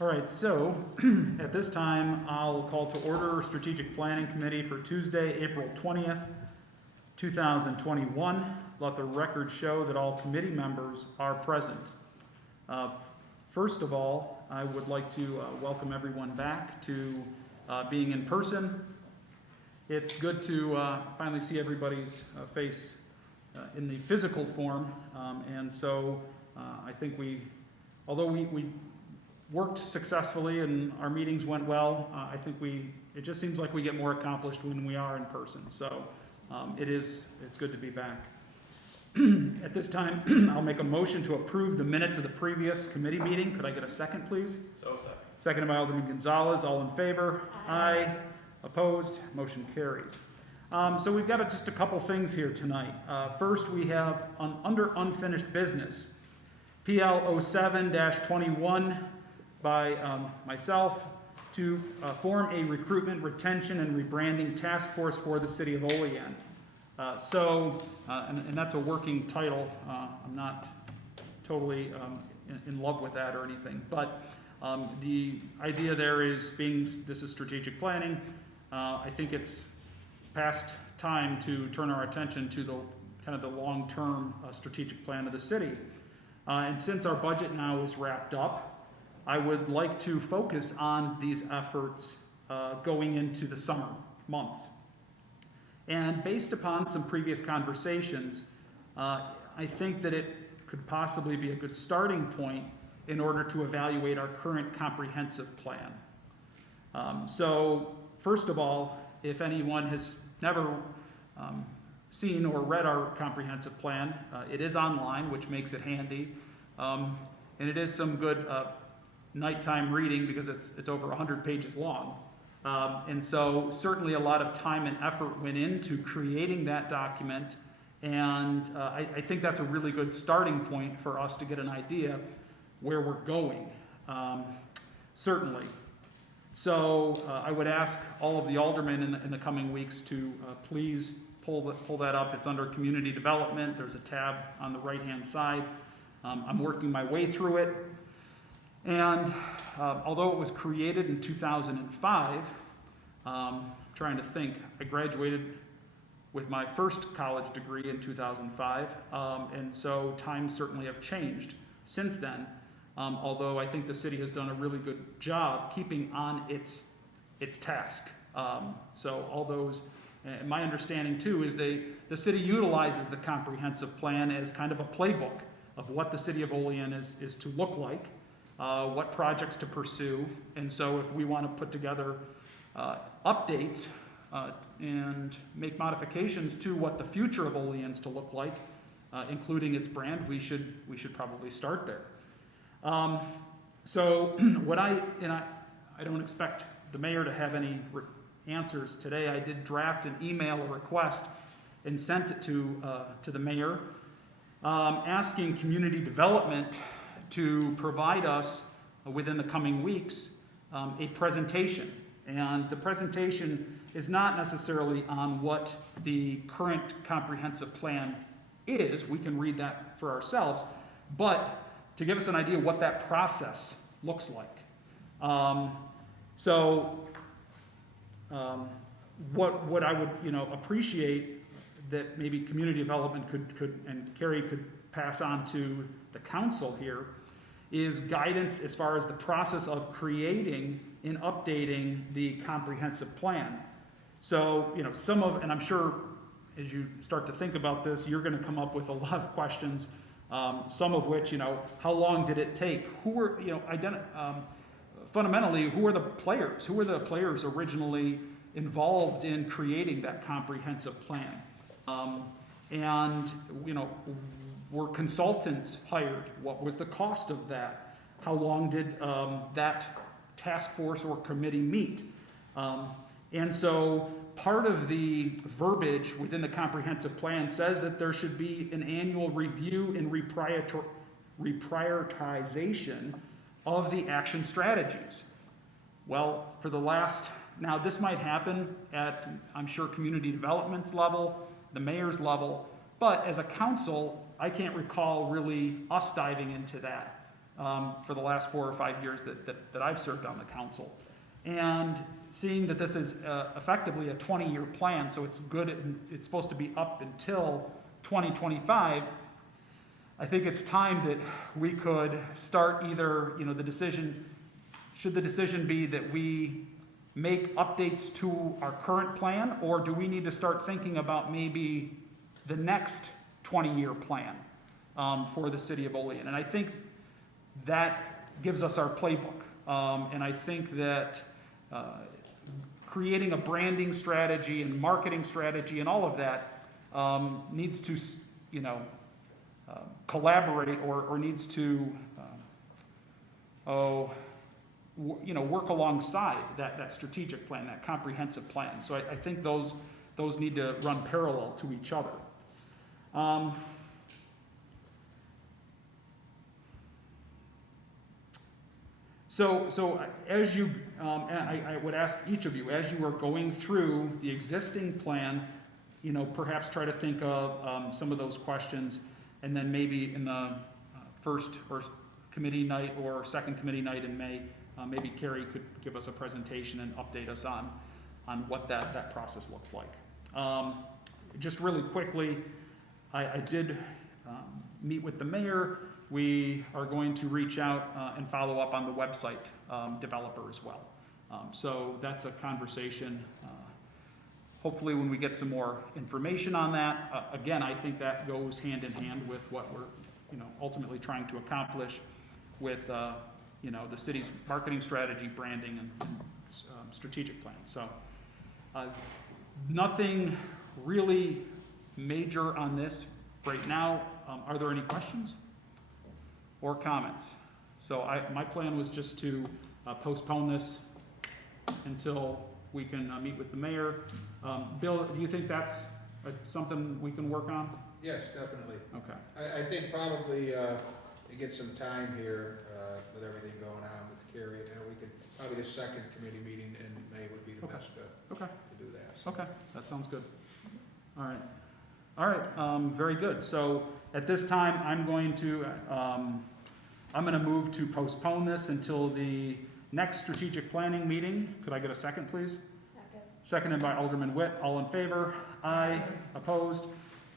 All right, so at this time, I'll call to order Strategic Planning Committee for Tuesday, April 20th, 2021. Let the record show that all committee members are present. First of all, I would like to welcome everyone back to being in person. It's good to finally see everybody's face in the physical form, and so I think although we worked successfully and our meetings went well, I think it just seems like we get more accomplished when we are in person. So it's good to be back. At this time, I'll make a motion to approve the minutes of the previous committee meeting. Could I get a second, please? So second. Seconded by Alderman Gonzalez. All in favor? Aye. Opposed? Motion carries. So we've got just a couple things here tonight. First, we have under unfinished business, PL 07-21 by myself to form a recruitment, retention, and rebranding task force for the city of Olean. And that's a working title. I'm not totally in love with that or anything, but the idea there is this is strategic planning. I think it's past time to turn our attention to the long-term strategic plan of the city. And since our budget now is wrapped up, I would like to focus on these efforts going into the summer months. And based upon some previous conversations, I think that it could possibly be a good starting point in order to evaluate our current comprehensive plan. So first of all, if anyone has never seen or read our comprehensive plan, it is online, which makes it handy. And it is some good nighttime reading because it's over 100 pages long. And so certainly a lot of time and effort went into creating that document, and I think that's a really good starting point for us to get an idea where we're going, certainly. So I would ask all of the aldermen in the coming weeks to please pull that up. It's under community development. There's a tab on the right-hand side. I'm working my way through it. And although it was created in 2005, trying to think, I graduated with my first college degree in 2005, and so times certainly have changed since then, although I think the city has done a really good job keeping on its task. So all those, my understanding too is the city utilizes the comprehensive plan as kind of a playbook of what the city of Olean is to look like, what projects to pursue, and so if we want to put together updates and make modifications to what the future of Olean's to look like, including its brand, we should probably start there. So I don't expect the mayor to have any answers today. I did draft an email request and sent it to the mayor, asking community development to provide us within the coming weeks a presentation. And the presentation is not necessarily on what the current comprehensive plan is. We can read that for ourselves, but to give us an idea of what that process looks like. What I would appreciate that maybe community development could and Carrie could pass on to the council here is guidance as far as the process of creating and updating the comprehensive plan. So, and I'm sure as you start to think about this, you're going to come up with a lot of questions, some of which, how long did it take? Who were, fundamentally, who are the players? Who were the players originally involved in creating that comprehensive plan? Were consultants hired? What was the cost of that? How long did that task force or committee meet? And so part of the verbiage within the comprehensive plan says that there should be an annual review and reprioritization of the action strategies. Well, now this might happen at, I'm sure, community development's level, the mayor's level, but as a council, I can't recall really us diving into that. for the last 4 or 5 years that I've served on the council. And seeing that this is effectively a 20-year plan, so it's good, it's supposed to be up until 2025, I think it's time that we could start either, the decision, should the decision be that we make updates to our current plan, or do we need to start thinking about maybe the next 20-year plan for the city of Olean? And I think that gives us our playbook. And I think that creating a branding strategy and marketing strategy and all of that needs to, collaborate or needs to, work alongside that strategic plan, that comprehensive plan. So I think those need to run parallel to each other. So as you, I would ask each of you, as you are going through the existing plan, perhaps try to think of some of those questions, and then maybe in the first or committee night or second committee night in May, maybe Carrie could give us a presentation and update us on what that process looks like. Just really quickly, I did meet with the mayor. We are going to reach out and follow up on the website developer as well. So that's a conversation. Hopefully when we get some more information on that, again, I think that goes hand in hand with what we're ultimately trying to accomplish with the city's marketing strategy, branding, and strategic plan. So nothing really major on this right now. Are there any questions or comments? So my plan was just to postpone this until we can meet with the mayor. Bill, do you think that's something we can work on? Yes, definitely. Okay. I think probably to get some time here with everything going on with Carrie, we could probably the second committee meeting in May would be the best to do that. So. Okay, that sounds good. All right, very good. So at this time, I'm going to move to postpone this until the next strategic planning meeting. Could I get a second, please? Second. Seconded by Alderman Witt. All in favor? Aye. Opposed?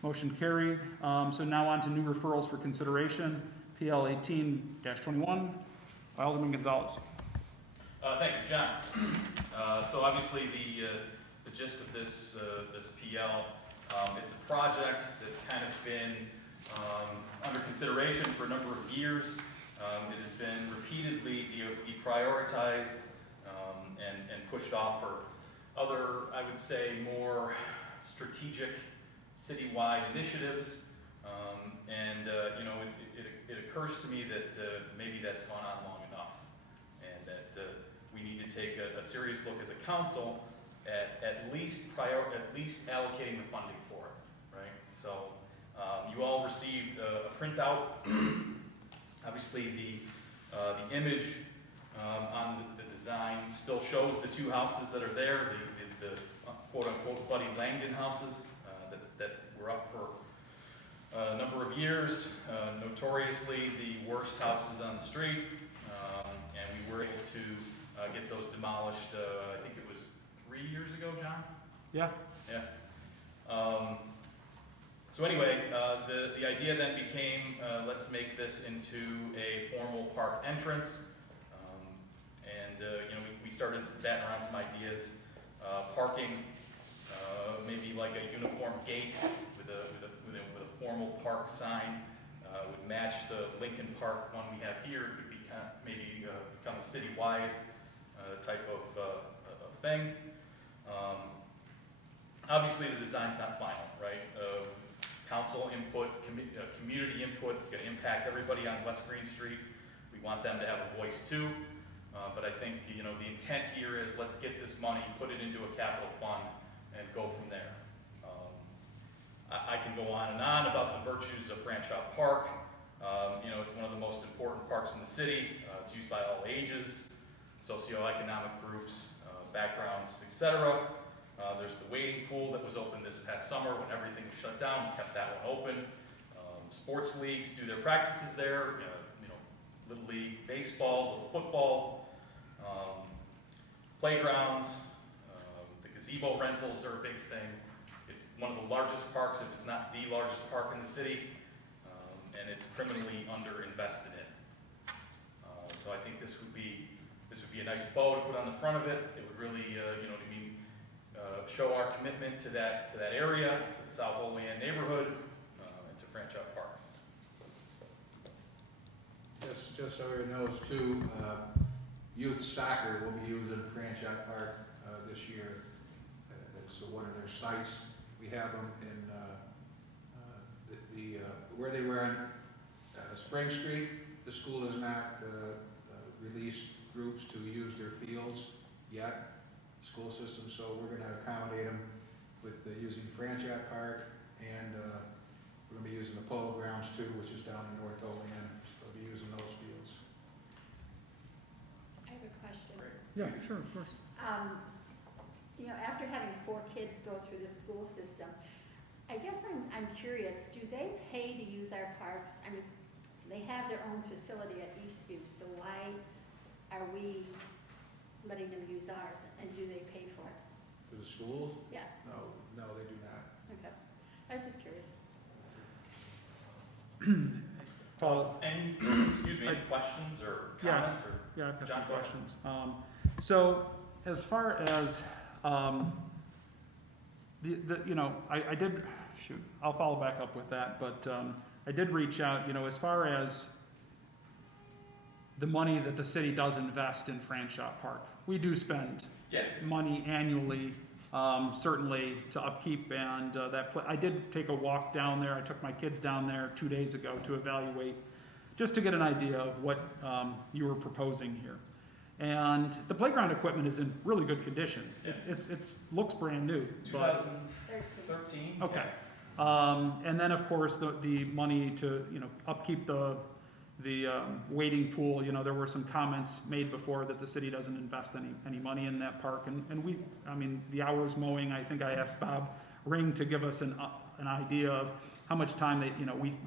Motion carried. So now on to new referrals for consideration. PL 18-21 by Alderman Gonzalez. Thank you, John. So obviously the gist of this PL, it's a project that's kind of been under consideration for a number of years. It has been repeatedly deprioritized and pushed off for other, I would say, more strategic citywide initiatives. It occurs to me that maybe that's gone on long enough, and that we need to take a serious look as a council at least allocating the funding for it, right? So you all received a printout. Obviously, the image on the design still shows the two houses that are there, the quote-unquote Buddy Langdon houses that were up for a number of years, notoriously the worst houses on the street, and we were able to get those demolished, I think it was 3 years ago, John? Yeah. So anyway, the idea then became, let's make this into a formal park entrance. We started batting around some ideas. Parking, maybe like a uniform gate with a formal park sign would match the Lincoln Park one we have here. It could be maybe become a citywide type of thing. Obviously, the design's not final, right? Council input, community input, it's going to impact everybody on West Green Street. We want them to have a voice too. But I think, the intent here is let's get this money, put it into a capital fund, and go from there. I can go on and on about the virtues of Franchot Park. It's one of the most important parks in the city. It's used by all ages, socioeconomic groups, backgrounds, etc. There's the wading pool that was open this past summer when everything was shut down. We kept that one open. Sports leagues do their practices there. Little League baseball, little football, playgrounds, the gazebo rentals are a big thing. It's one of the largest parks, if it's not the largest park in the city, and it's criminally underinvested in. So I think this would be a nice bow to put on the front of it. It would really, show our commitment to that area, to the South Olean neighborhood, and to Franchot Park. Just so everyone knows too, youth soccer will be using Franchot Park this year. It's one of their sites. We have them in where they were on Spring Street. The school has not released groups to use their fields yet, school system, so we're going to accommodate them with using Franchot Park, and we're going to be using the polo grounds too, which is down in North Olean, so we'll be using those fields. I have a question. Yeah, sure, of course. After having 4 kids go through the school system, I guess I'm curious, do they pay to use our parks? I mean, they have their own facility at Eastview, so why are we letting them use ours, and do they pay for it? For the schools? Yes, No, they do not. okay. I was just curious. Paul? Any questions or Yeah. comments? Or Yeah, I've got John, some go ahead. questions. So as far as, I did, I'll follow back up with that, but I did reach out, as far as the money that the city does invest in Franchot Park. We do spend Yeah. money annually, certainly to upkeep, and I did take a walk down there. I took my kids down there 2 days ago to evaluate, just to get an idea of what you were proposing here. And the playground equipment is in really good condition. Yeah. It looks brand new. But, 2013? okay. And then, of course, the money to, upkeep the wading pool. There were some comments made before that the city doesn't invest any money in that park. And the hours mowing, I think I asked Bob Ring to give us an idea of how much time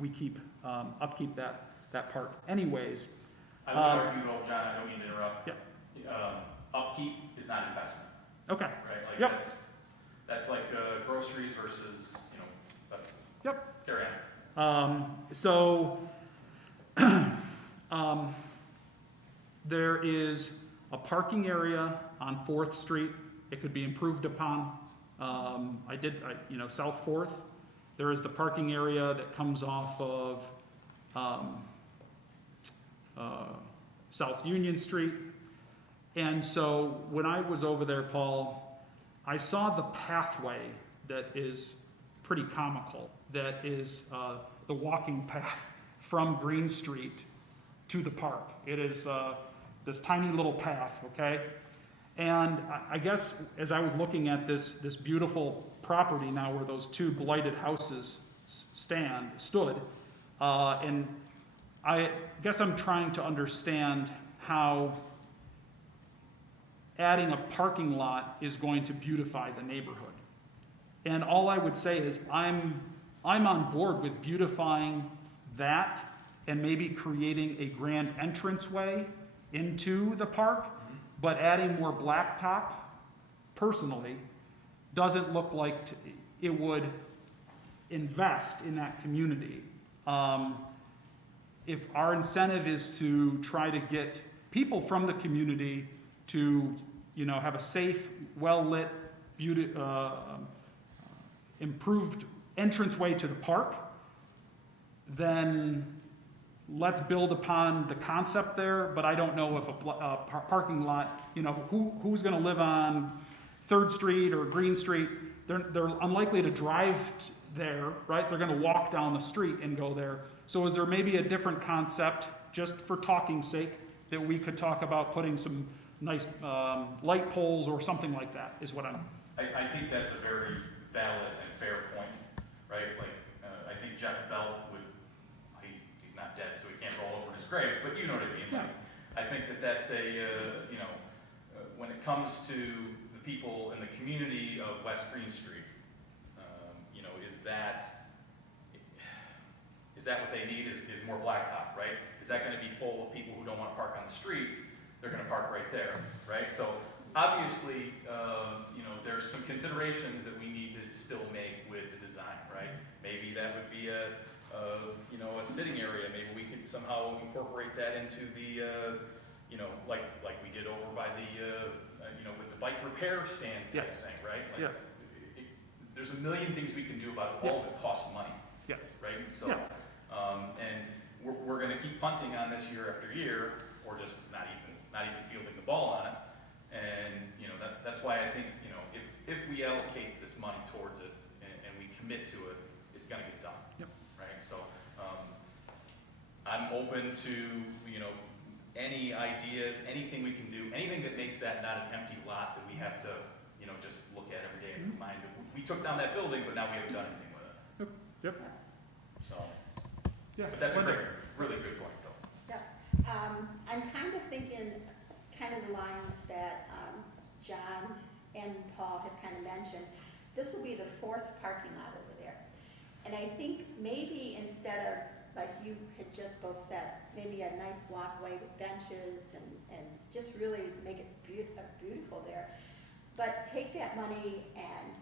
we keep, upkeep that park. Anyways. I would argue, though, John, I don't mean to interrupt. Yeah. Upkeep is not investment, Okay. right? Like Yep. that's like groceries versus, Yep. carry on. There is a parking area on 4th Street. It could be improved upon. South 4th. There is the parking area that comes off of South Union Street. And so when I was over there, Paul, I saw the pathway that is pretty comical. That is the walking path from Green Street to the park. It is this tiny little path, okay? And I guess as I was looking at this beautiful property now where those 2 blighted houses stood, and I guess I'm trying to understand how adding a parking lot is going to beautify the neighborhood. And all I would say is I'm on board with beautifying that and maybe creating a grand entranceway into the park, but adding more blacktop, personally, doesn't look like it would invest in that community. If our incentive is to try to get people from the community to, have a safe, well-lit, improved entranceway to the park, then let's build upon the concept there. But I don't know if a parking lot, who's going to live on 3rd Street or Green Street? They're unlikely to drive there, right? They're going to walk down the street and go there. So is there maybe a different concept, just for talking's sake, that we could talk about putting some nice light poles or something like that, is what I think that's a very valid and fair point, right? Like, I think Jeff Bell would, he's not dead, so he can't roll over in his grave, but you know what I mean? Yeah. Like, I think that's when it comes to the people in the community of West Green Street, Is that what they need, is more blacktop, right? Is that gonna be full of people who don't wanna park on the street? They're gonna park right there, right? So obviously, you know, there's some considerations that we need to still make with the design, right? Maybe that would be you know, a sitting area. Maybe we could somehow incorporate that into the, you know, like we did over by the, you know, with the bike repair stand type Yes. thing, right? Like, Yeah. There's a million things we can do about it. All of it costs money, Yes. right? So, Yeah. and we're gonna keep punting on this year after year, or just not even fielding the ball on it. And, you know, that's why I think, you know, if we allocate this money towards it and we commit to it, it's gonna get done. Yep. Right, so, I'm open to, you know, any ideas, anything we can do, anything that makes that not an empty lot that we have to, you know, just look at every day and remind them. We took down that building, but now we haven't done anything with it. Yep. So, Yeah. but that's a Linda. great, really good point, though. I'm kind of thinking, kind of the lines that John and Paul have kind of mentioned. This will be the 4th parking lot over there. And I think maybe instead of, like you had just both said, maybe a nice walkway with benches and just really make it beautiful there. But take that money and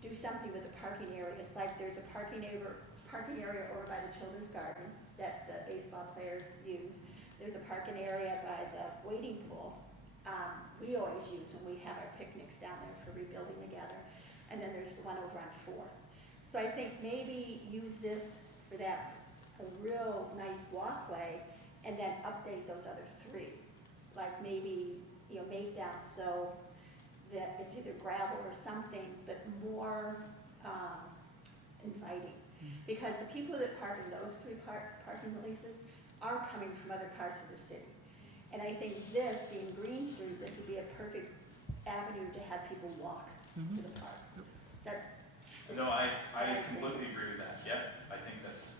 do something with the parking areas, like there's a parking area over by the children's garden that the baseball players use. There's a parking area by the wading pool. We always use when we have our picnics down there for rebuilding together. And then there's the one over on 4th. So I think maybe use this for that, a real nice walkway, and then update those other 3. Like maybe, you know, make them so that it's either gravel or something, but more inviting. Because the people that park in those 3 parking releases are coming from other parts of the city. And I think this, being Green Street, this would be a perfect avenue to have people walk to the park. That's. No, I completely agree with that. Yeah, I think that's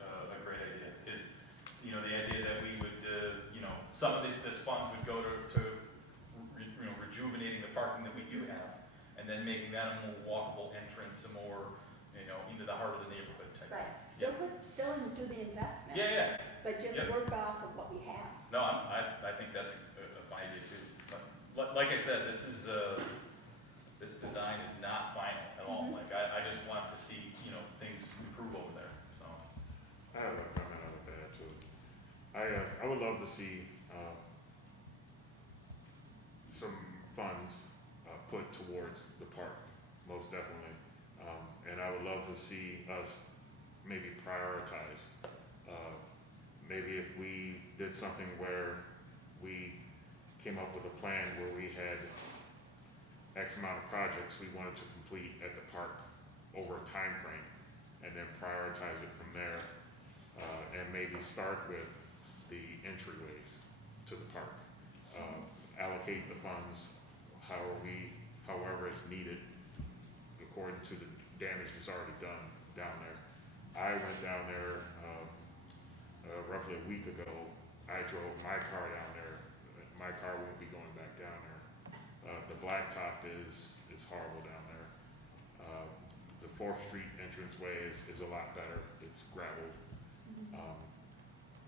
a great idea. Is, you know, the idea that we would, you know, some of this fund would go to you know, rejuvenating the parking that we do have, and then making that a more walkable entrance, a more, you know, into the heart of the neighborhood type. Right. Yeah. Still do the investment. Yeah. But just Yeah. work off of what we have. No, I think that's a fine idea too. But like I said, this is this design is not final at all. Mhm. Like I just want to see, you know, things improve over there. So I have a comment on that too. I would love to see some funds put towards the park, most definitely. And I would love to see us maybe prioritize. Maybe if we did something where we came up with a plan where we had X amount of projects we wanted to complete at the park over a time frame, and then prioritize it from there, and maybe start with the entryways to the park. Allocate the funds however it's needed, according to the damage that's already done down there. I went down there roughly a week ago. I drove my car down there. My car won't be going back down there. The blacktop is horrible down there. The 4th Street entranceway is a lot better. It's gravelled.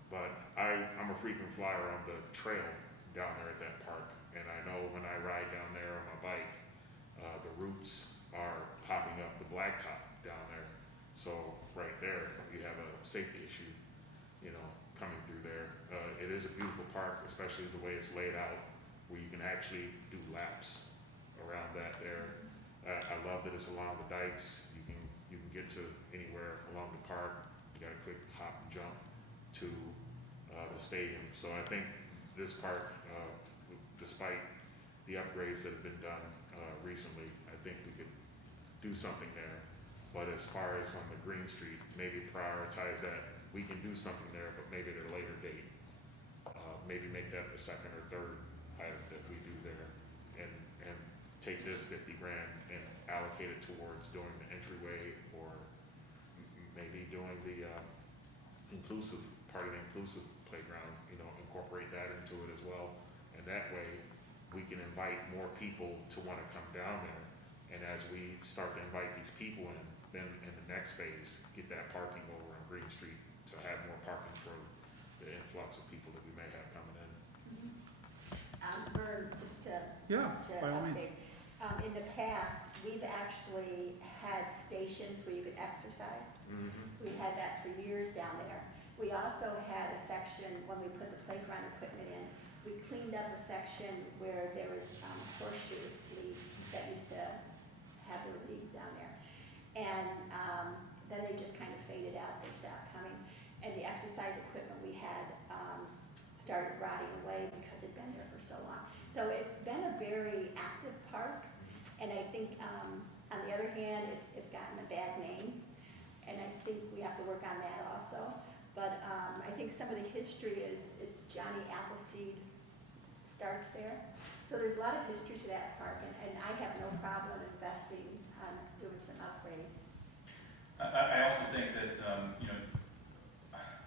But I'm a frequent flyer on the trail down there at that park, and I know when I ride down there on my bike, the roots are popping up the blacktop down there. So right there, you have a safety issue, you know, coming through there. It is a beautiful park, especially the way it's laid out, where you can actually do laps around that there. I love that it's along the dikes. You can get to anywhere along the park. You got a quick hop and jump to the stadium. So I think this park, despite the upgrades that have been done recently, I think we could do something there. But as far as on the Green Street, maybe prioritize that. We can do something there, but maybe at a later date. Maybe make that the 2nd or 3rd item that we do there, and take this 50 grand and allocate it towards doing the entryway, or maybe doing the inclusive part of the inclusive playground. You know, incorporate that into it as well, and that way we can invite more people to want to come down there. And as we start to invite these people in, then in the next phase, get that parking over on Green Street to have more parking for the influx of people that we may have coming in. Vern, just to Yeah, by all means. update. In the past, we've actually had stations where you could exercise. We've had that for years down there. We also had a section, when we put the playground equipment in, we cleaned up a section where there was horseshoe league that used to have the league down there. And then they just kind of faded out, they stopped coming. And the exercise equipment we had started rotting away because it'd been there for so long. So it's been a very active park, and I think on the other hand, it's gotten a bad name, and I think we have to work on that also. But I think some of the history is, it's Johnny Appleseed starts there. So there's a lot of history to that park, and I have no problem investing on doing some upgrades. I also think that, you know,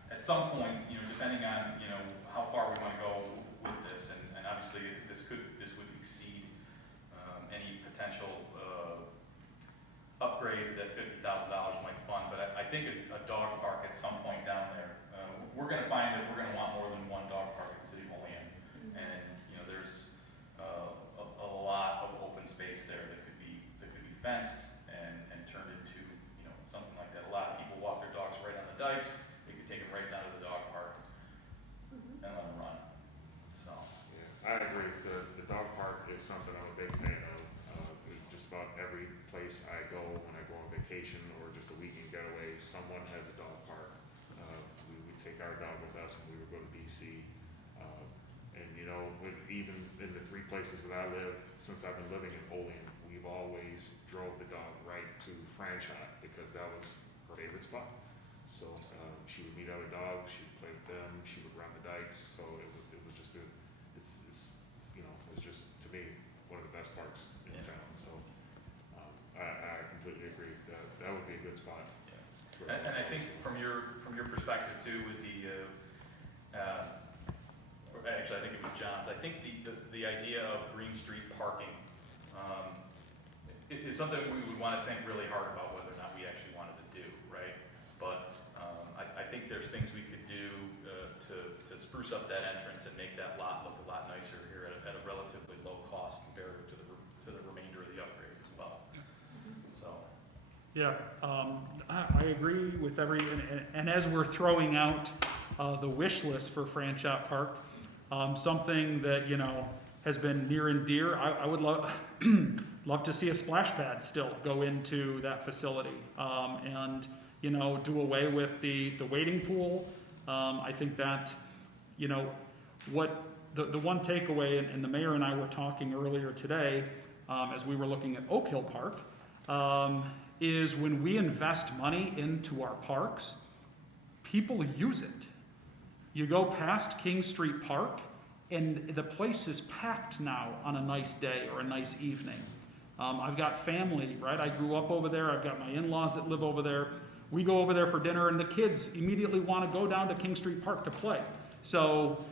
at some point, you know, depending on, you know, how far we want to go with this, and obviously this would exceed any potential upgrades that $50,000 might fund, but I think a dog park at some point down there, we're going to find that we're going to want more than one dog park in the city of Olean, and you know, there's a lot of open space there that could be fenced and turned into, you know, something like that. A lot of people walk their dogs right on the dikes. They could take them right down to the dog park and let them run. So Yeah, I agree. The dog park is something I'm a big fan of. Just about every place I go when I go on vacation or just a weekend getaway, someone has a dog park. We would take our dog with us when we would go to DC. And you know, even in the 3 places that I live, since I've been living in Olean, we've always drove the dog right to Franchot because that was her favorite spot. So she would meet other dogs, she would play with them, she would run the dikes. So it was just it's you know, it's just, to me, one of the best parks in town. So I completely agree. That would be a good spot. yeah. And I think from your perspective too, with the or actually I think it was John's. I think the idea of Green Street parking is something we would want to think really hard about whether or not we actually wanted to do, right? But I think there's things we could do to spruce up that entrance and make that lot look a lot nicer here at a relatively low cost compared to the remainder of the upgrades as well. So. Yeah, I agree with and as we're throwing out the wish list for Franchot Park, something that, you know, has been near and dear, I would love to see a splash pad still go into that facility, and, you know, do away with the wading pool. I think that, you know, what the one takeaway, and the mayor and I were talking earlier today, as we were looking at Oak Hill Park, is when we invest money into our parks, people use it. You go past King Street Park, and the place is packed now on a nice day or a nice evening. I've got family, right? I grew up over there. I've got my in-laws that live over there. We go over there for dinner, and the kids immediately want to go down to King Street Park to play. So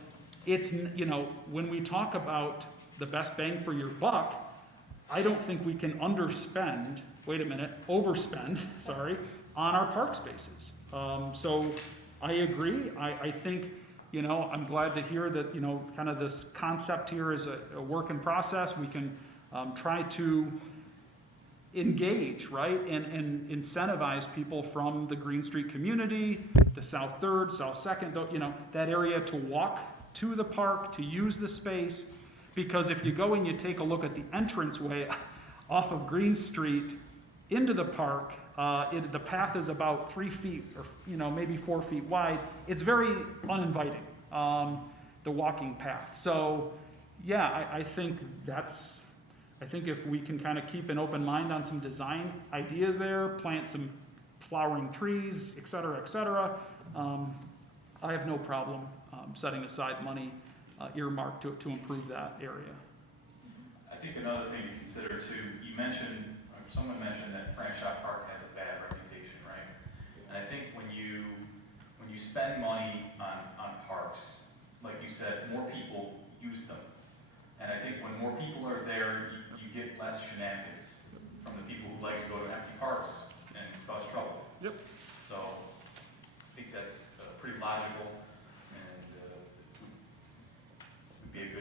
it's, you know, when we talk about the best bang for your buck, I don't think we can overspend, on our park spaces. So I agree. I think, you know, I'm glad to hear that, you know, kind of this concept here is a work in process. We can try to engage, right, and incentivize people from the Green Street community, the South 3rd, South 2nd, you know, that area to walk to the park, to use the space. Because if you go and you take a look at the entranceway off of Green Street into the park, the path is about 3 feet or, you know, maybe 4 feet wide. It's very uninviting, the walking path. So, yeah, I think if we can kind of keep an open mind on some design ideas there, plant some flowering trees, et cetera, I have no problem setting aside money earmarked to improve that area. I think another thing to consider too, someone mentioned that Franchot Park has a bad reputation, right? And I think when you spend money on parks, like you said, more people use them. And I think when more people are there, you get less shenanigans from the people who like to go to empty parks and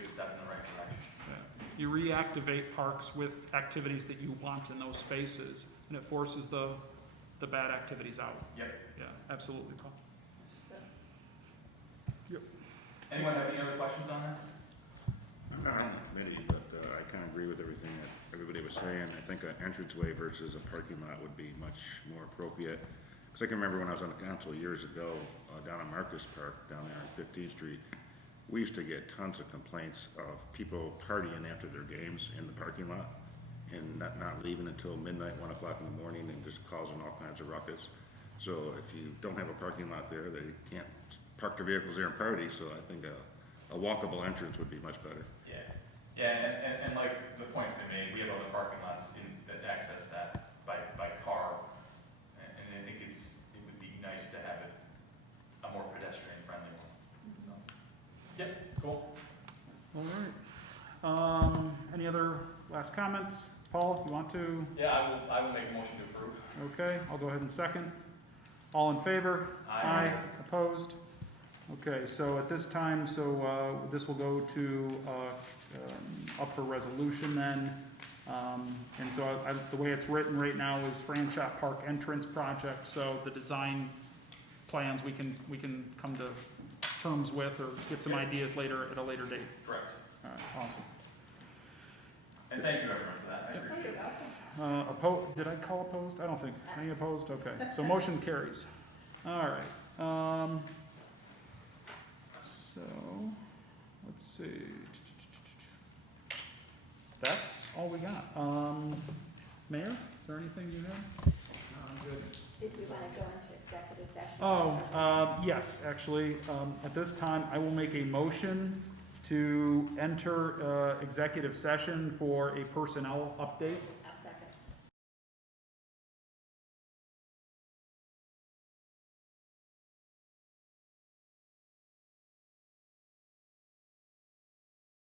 good step in the right direction. You reactivate parks with activities that you want in those spaces, and it forces the bad activities out. Yep. Yeah, absolutely, Paul. Anyone have any other questions on that? Not on the committee, but I kind of agree with everything that everybody was saying. I think an entranceway versus a parking lot would be much more appropriate. Because I can remember when I was on the council years ago, down on Marcus Park, down there on 15th Street, we used to get tons of complaints of people partying after their games in the parking lot and not leaving until midnight, 1 o'clock in the morning, and just causing all kinds of ruckus. So if you don't have a parking lot there, they can't park their vehicles there and party, so I think a walkable entrance would be much better. Yeah, and like the point's been made, we have other parking lots that access that by car, and I think it would be nice to have it a more pedestrian-friendly one, so. Yep, cool. All right. Any other last comments? Paul, you want to? Yeah, I will make a motion to approve. Okay, I'll go ahead and second. All in favor? Aye. Opposed? Okay, so at this time, this will go to, up for resolution then. And so the way it's written right now is Franchot Park entrance project, so the design plans we can come to terms with or get some ideas later at a later date. Correct. All right, awesome. And thank you everyone for that, I appreciate it. Did I call opposed? I don't think. Any opposed? Okay, so motion carries. All right. So, let's see. That's all we got. Mayor, is there anything you have? Did we want to go into executive session? Yes, actually, at this time, I will make a motion to enter executive session for a personnel update.